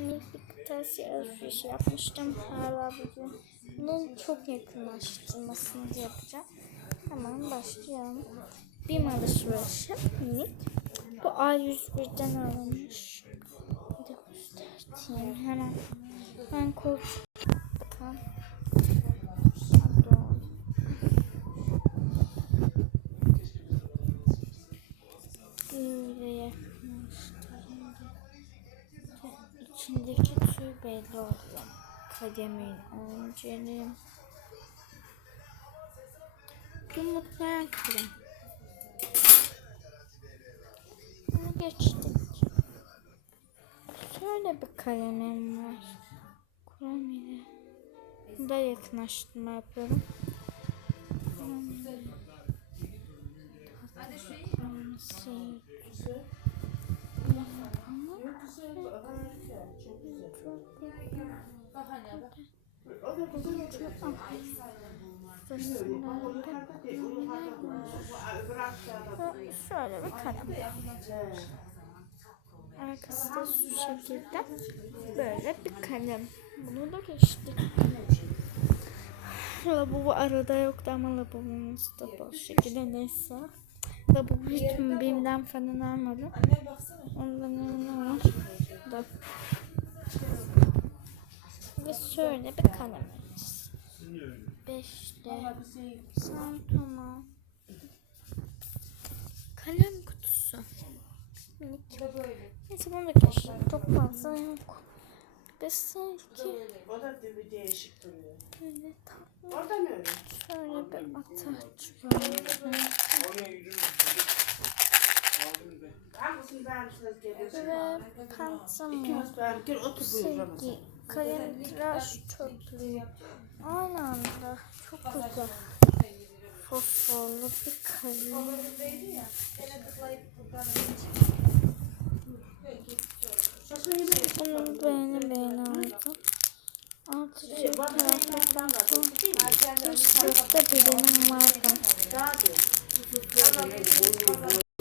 minik bir kırtasiye alışverişi yapmıştım. Hala bugün bunun çok yakınlaştırmasını yapacağım. Hemen başlayalım. Bir alışverişi minik. Bu A101'den alınmış. Bir de göstereyim hemen. Ben koltuk İçindeki tüy belli oldu. Kademin öncelim. Yumurtlayan krem. Bunu geçtik. Şöyle bir kalemim var. Krem ile. Bunda yakınlaştırma yapıyorum. Şey, Şöyle bir kalem. Arkası da şu şekilde böyle bir kalem. Bunu da geçtik. Lavabo arada yoktu ama lavabomuz da bu şekilde neyse. Lavabo hiç BİM'den falan almadım. Ondan ne var? Da. Ve şöyle bir kalemimiz. Beşte. Santoma. Kalem kutusu. Minik. Neyse bunu da geçtim. Çok fazla yok. Desinki O da bir değişik duruyor. böyle tatlı. Oradan öyle. Şöyle bir ataç var. Ve pantolon. Sevgi. Kalem tıraş çöplüğü. Aynı anda. Çok güzel. Fosforlu bir kalem. Bunu beğeni beğeni aldım. Altı çift tarafı Üst tarafta bir benim vardı.